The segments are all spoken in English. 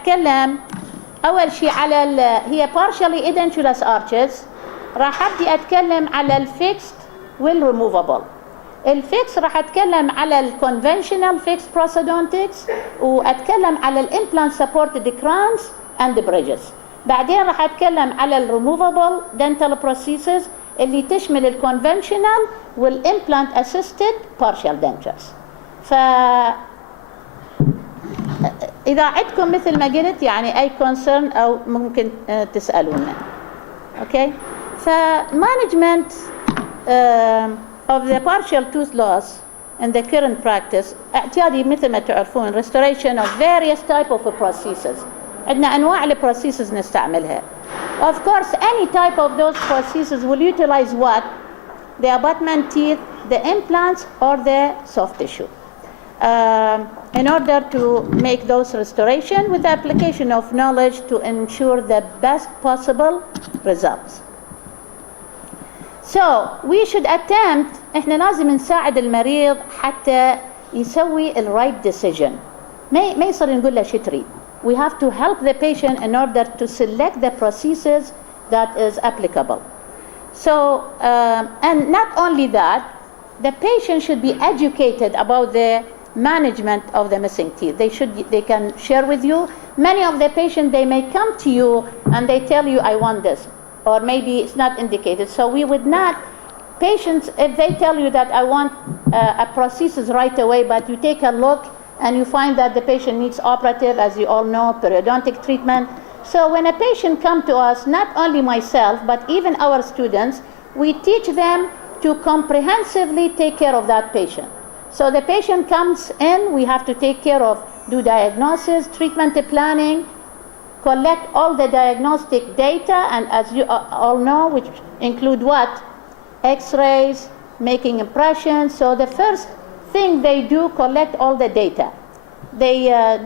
أتكلم أول شيء على هي partially edentulous arches. راح أبدي أتكلم على الفيكست والremovable. الفيكس راح أتكلم على الconventional fixed prosthodontics، وأتكلم على الimplant supported crowns and bridges. بعدين راح أتكلم على الremovable dental prostheses اللي تشمل الconventional والimplant assisted partial dentures. إذا عندكم مثل ما قلت يعني أي concern أو ممكن تسألونا. أوكي؟ فmanagement of the partial tooth loss in the current practice اعتيادي مثل ما تعرفون restoration of various type of prostheses. عندنا أنواع البروسيسز نستعملها. Of course any type of those prostheses will utilize what? The abutment teeth, the implants or the soft tissue. In order to make those restoration with the application of knowledge to ensure the best possible results. So we should attempt احنا لازم نساعد المريض حتى يسوي the right decision. ما يصير نقول له شو تريد. We have to help the patient in order to select the prosthesis that is applicable. So and not only that, the patient should be educated about the management of the missing teeth. They can share with you. Many of the patients, they may come to you and they tell you, I want this, or maybe it's not indicated. So we would not, patients, if they tell you that I want a prosthesis right away, but you take a look and you find that the patient needs operative, as you all know, periodontic treatment. So when a patient comes to us, not only myself, but even our students, we teach them to comprehensively take care of that patient. So the patient comes in, we have to take care of, do diagnosis, treatment planning, collect all the diagnostic data, and as you all know, which include what? X-rays, making impressions. So the first thing they do, collect all the data. They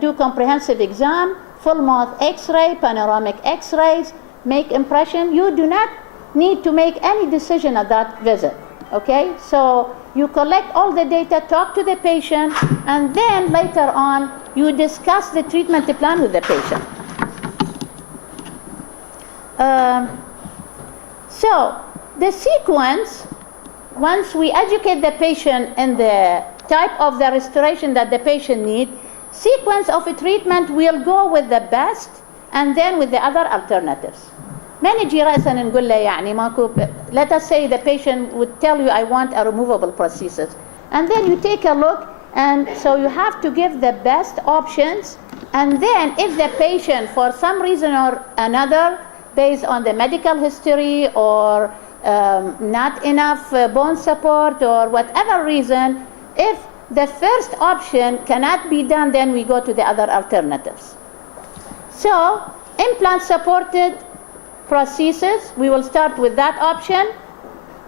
do comprehensive exam, full mouth X-ray, panoramic X-rays, make impression. You do not need to make any decision at that visit, okay? So you collect all the data, talk to the patient, and then later on, you discuss the treatment plan with the patient. So the sequence, once we educate the patient in the type of the restoration that the patient needs, sequence of a treatment will go with the best and then with the other alternatives. ما نجي رأسا نقول له يعني ماكو. Let us say the patient would tell you I want a removable prosthesis, and then you take a look, and so you have to give the best options, and then if the patient for some reason or another, based on the medical history or not enough bone support or whatever reason, if the first option cannot be done, then we go to the other alternatives. So implant supported prosthesis, we will start with that option,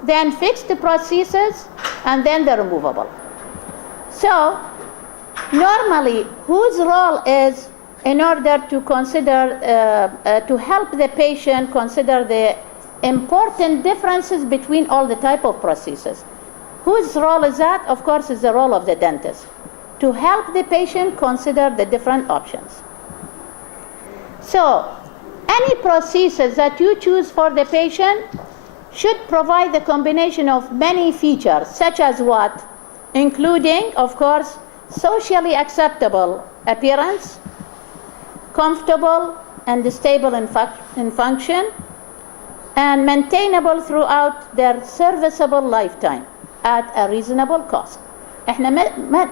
then fixed prosthesis, and then the removable. So normally whose role is in order to consider, to help the patient consider the important differences between all the type of prosthesis? Whose role is that? Of course, it's the role of the dentist, to help the patient consider the different options. So any prosthesis that you choose for the patient should provide the combination of many features, such as what? Including, of course, socially acceptable appearance, comfortable and stable in function, and maintainable throughout their serviceable lifetime at a reasonable cost. احنا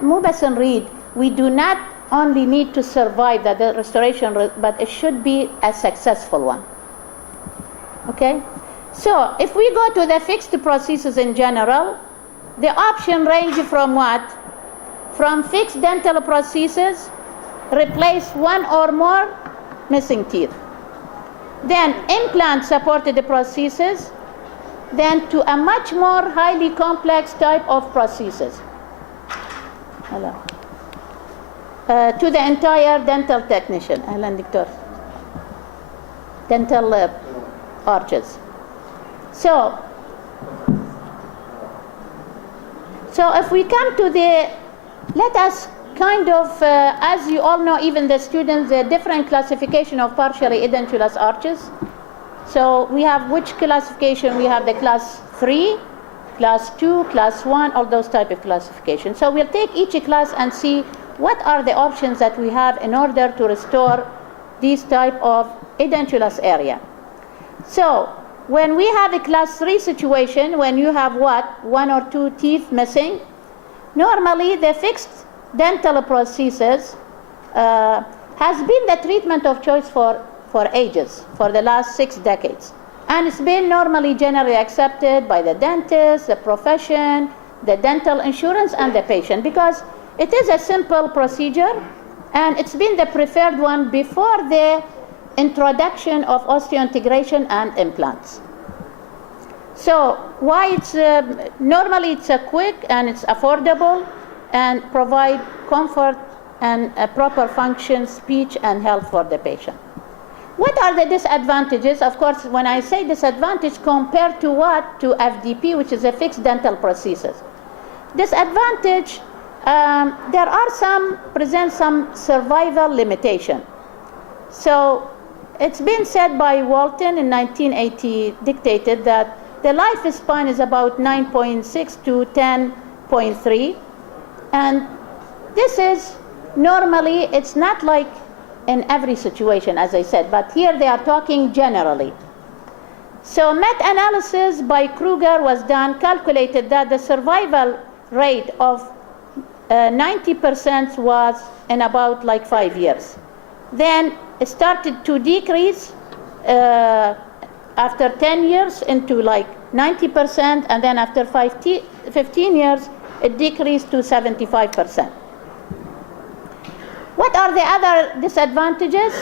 مو بس نريد, we do not only need to survive the restoration, but it should be a successful one. Okay? So if we go to the fixed prosthesis in general, the option range from what? From fixed dental prosthesis, replace one or more missing teeth. Then implant supported prosthesis, then to a much more highly complex type of prosthesis. Hello. To the entire dental technician. أهلا دكتور. Dental arches. So if we come to the, let us kind of, as you all know, even the students, there are different classification of partially edentulous arches. So we have which classification? We have the class 3, class 2, class 1, all those type of classifications. So we'll take each class and see what are the options that we have in order to restore these type of edentulous area. So when we have a class 3 situation, when you have what? 1 or 2 teeth missing, normally the fixed dental prosthesis has been the treatment of choice for ages, for the last 6 decades. And it's been normally generally accepted by the dentist, the profession, the dental insurance, and the patient, because it is a simple procedure and it's been the preferred one before the introduction of osseointegration and implants. So why it's normally it's a quick and it's affordable and provide comfort and a proper function, speech and health for the patient. What are the disadvantages? Of course, when I say disadvantage, compared to what? To FDP, which is a fixed dental prosthesis. Disadvantage, there are present some survival limitation. So it's been said by Walton in 1980, dictated that the lifespan is about 9.6 to 10.3. And this is normally, it's not like in every situation, as I said, but here they are talking generally. So meta-analysis by Kruger was done, calculated that the survival rate of 90% was in about like 5 years. Then it started to decrease after 10 years into like 90%, and then after 15 years, it decreased to 75%. What are the other disadvantages?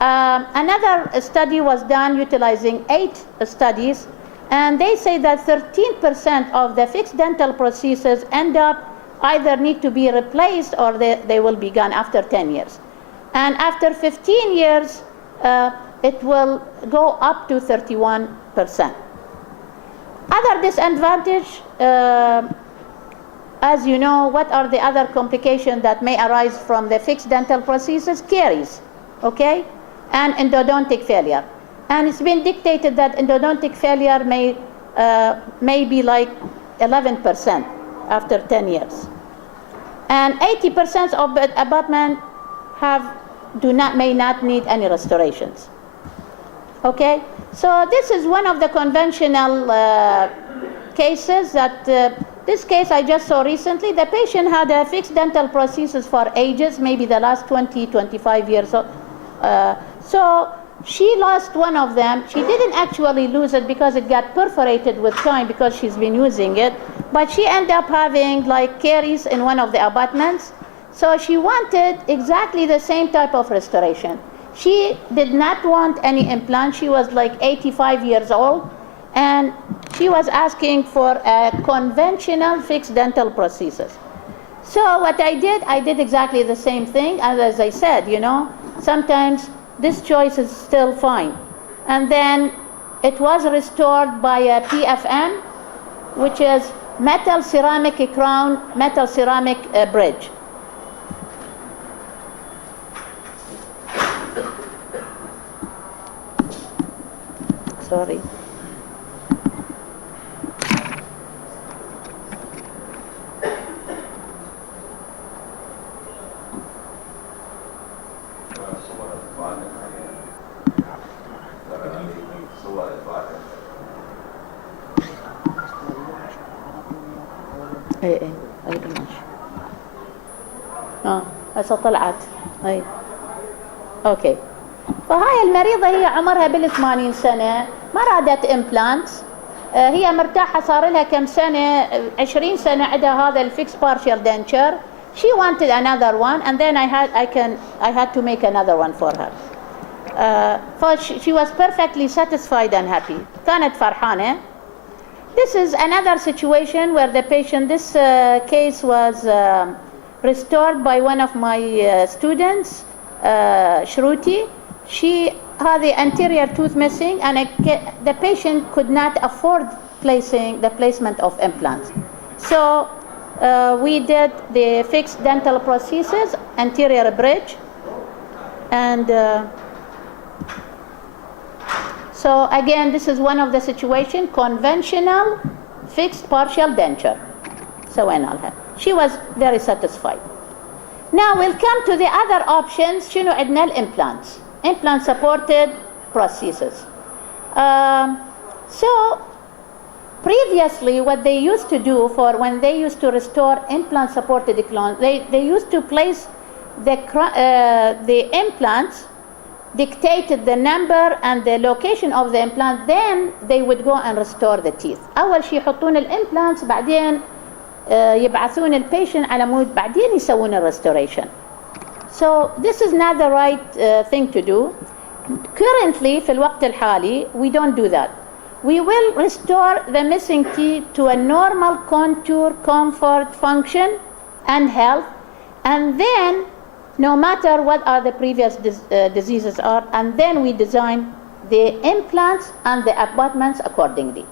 Another study was done utilizing 8 studies, and they say that 13% of the fixed dental prostheses end up either need to be replaced or they will be gone after 10 years. And after 15 years, it will go up to 31%. Other disadvantage, as you know, what are the other complications that may arise from the fixed dental prosthesis? Caries, okay, and endodontic failure. And it's been dictated that endodontic failure may be like 11% after 10 years. And 80% of abutment may not need any restorations. Okay, so this is one of the conventional cases that this case I just saw recently. The patient had a fixed dental prosthesis for ages, maybe the last 20, 25 years. So she lost one of them. She didn't actually lose it because it got perforated with time because she's been using it, but she ended up having like caries in one of the abutments. So she wanted exactly the same type of restoration. She did not want any implant. She was like 85 years old, and she was asking for a conventional fixed dental prosthesis. So what I did exactly the same thing. As I said, you know, sometimes this choice is still fine. And then it was restored by a PFM, which is metal ceramic crown, metal ceramic bridge. Sorry. اي ماشي هسه طلعت اي اوكي. فهاي المريضة هي عمرها بال80 سنة، ما رادت امبلانت، هي مرتاحة صار لها كم سنة، 20 سنة عندها هذا الفيكس بارشال دنتشر. She wanted another one, and then I had to make another one for her. She was perfectly satisfied and happy. كانت فرحانة. This is another situation where the patient, this case was restored by one of my students, Shruti. She had the anterior tooth missing, and the patient could not afford the placement of implants. So we did the fixed dental prosthesis, anterior bridge, and so again, this is one of the situation, conventional fixed partial denture. سوينا لها. She was very satisfied. Now we'll come to the other options. شنو عندنا الامبلانتس. Implant supported prosthesis. So previously what they used to do for when they used to restore implant supported implants, they used to place the implants, dictated the number and the location of the implant, then they would go and restore the teeth. أول شيء يحطون الامبلانتس بعدين يبعثون البيشنت على مود بعدين يسوون الريستوريشن. So this is not the right thing to do. Currently في الوقت الحالي we don't do that. We will restore the missing teeth to a normal contour, comfort, function and health, and then no matter what are the previous diseases are, and then we design the implants and the abutments accordingly.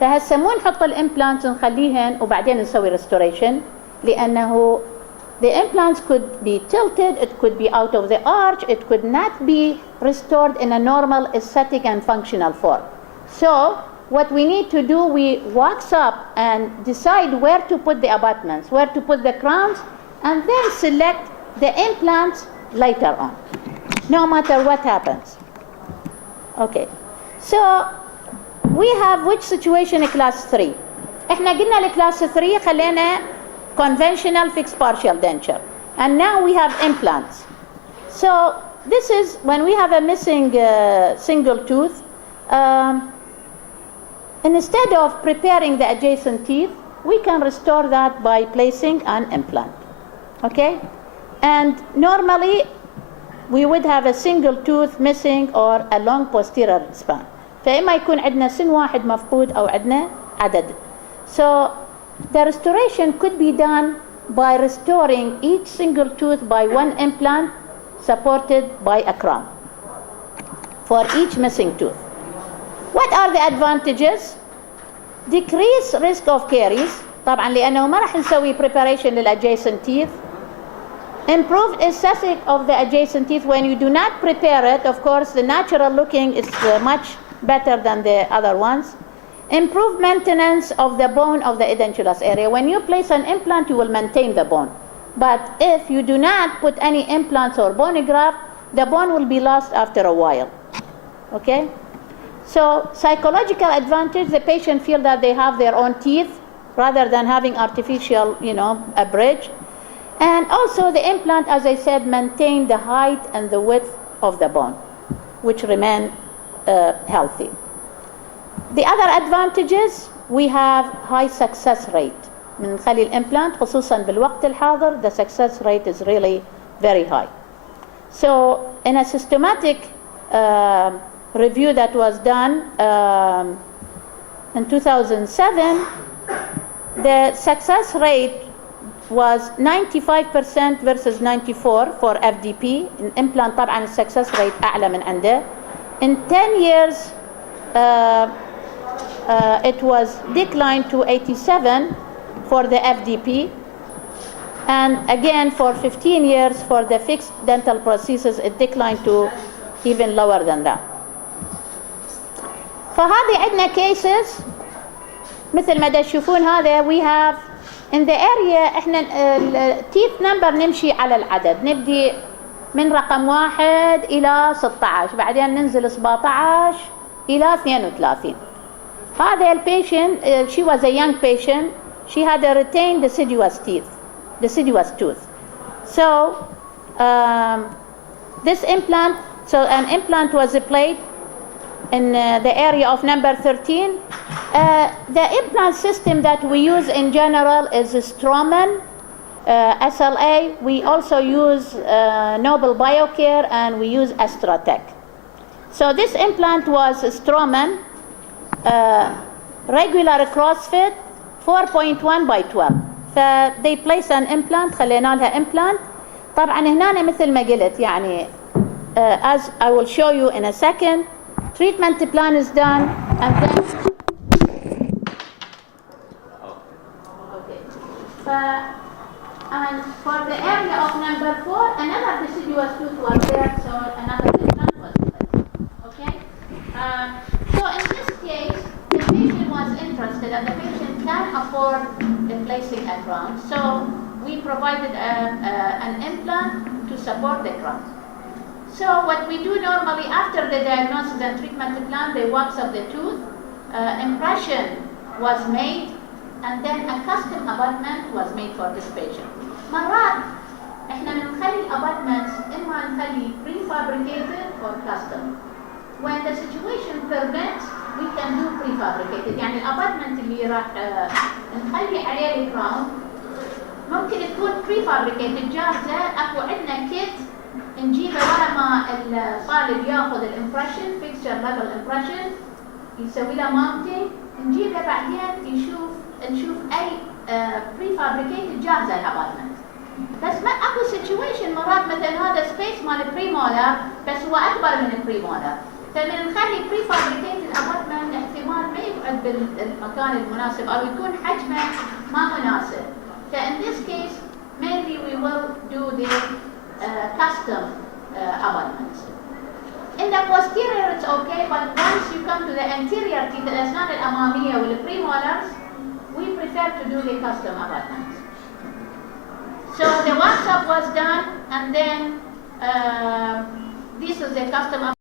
فهسه مو نحط الامبلانتس ونخليهن وبعدين نسوي restoration لأنه the implants could be tilted, it could be out of the arch, it could not be restored in a normal aesthetic and functional form. So what we need to do, we wax up and decide where to put the abutments, where to put the crowns, and then select the implants later on, no matter what happens. Okay, so we have which situation class 3. احنا قلنا الكلاس 3 خلينا conventional fixed partial denture, and now we have implants. So this is when we have a missing single tooth. Instead of preparing the adjacent teeth, we can restore that by placing an implant. Okay, and normally we would have a single tooth missing or a long posterior span. فإما يكون عندنا سن واحد مفقود أو عندنا عدد. So the restoration could be done by restoring each single tooth by one implant supported by a crown for each missing tooth. What are the advantages? Decrease risk of caries, طبعا لأنه ما راح نسوي preparation للadjacent teeth. Improved aesthetic of the adjacent teeth. When you do not prepare it, of course, the natural looking is much better than the other ones. Improved maintenance of the bone of the edentulous area. When you place an implant, you will maintain the bone. But if you do not put any implants or bone graft, the bone will be lost after a while. Okay? So psychological advantage, the patient feel that they have their own teeth rather than having artificial, a bridge. And also the implant, as I said, maintain the height and the width of the bone, which remain healthy. The other advantages, we have high success rate. من نخلي الإمبلانت خصوصا بالوقت الحاضر, the success rate is really very high. So in a systematic review that was done in 2007, the success rate was 95% versus 94 for FDP. In implant طبعا السكسس rate أعلى من عنده. In 10 years it was declined to 87 for the FDP, and again for 15 years for the fixed dental prosthesis it declined to even lower than that. فهذه عندنا cases مثل ما تشوفون هذا. We have in the area احنا teeth number نمشي على العدد, نبدي من رقم 1 إلى 16 بعدين ننزل 17 إلى 32. هذا البيشنت, she was a young patient, she had a retained deciduous tooth. So this implant, so an implant was placed in the area of number 13. The implant system that we use in general is Straumann, SLA. We also use Nobel Biocare, and we use Astratec. So this implant was Straumann, regular crossfit, 4.1 by 12. فدي place an implant, خلينا لها implant. طبعا هنا مثل ما قلت يعني as I will show you in a second, treatment plan is done, and then provided an implant to support the crown. So what we do normally after the diagnosis and treatment plan, the wax of the tooth, impression was made, and then a custom abutment was made for this patient. مرات احنا بنخلي الاباتمنتس اما نخلي prefabricated or custom. When the situation permits, we can do prefabricated. يعني الاباتمنت اللي راح نخلي عليه الكراون ممكن تكون prefabricated جاهزة. اكو عندنا كيت نجيبه ورا ما الطالب ياخذ الامبريشن fixture level impression يسوي له mounting، نجيبه بعدين نشوف اي prefabricated جاهزة الاباتمنت. بس ما اكو سيتويشن مرات مثلا هذا سبيس مال البريمولر بس هو اكبر من البريمولر، فمن نخلي بريفابريكيتد اباتمنت احتمال ما يقعد بالمكان المناسب او يكون حجمه ما مناسب. So in this case mainly we will do the custom abutments. In the posterior it's okay, but once you come to the anterior teeth الاسنان الاماميه والبريمولرز we prefer to do the custom abutments. So the wax-up was done, and then this is the custom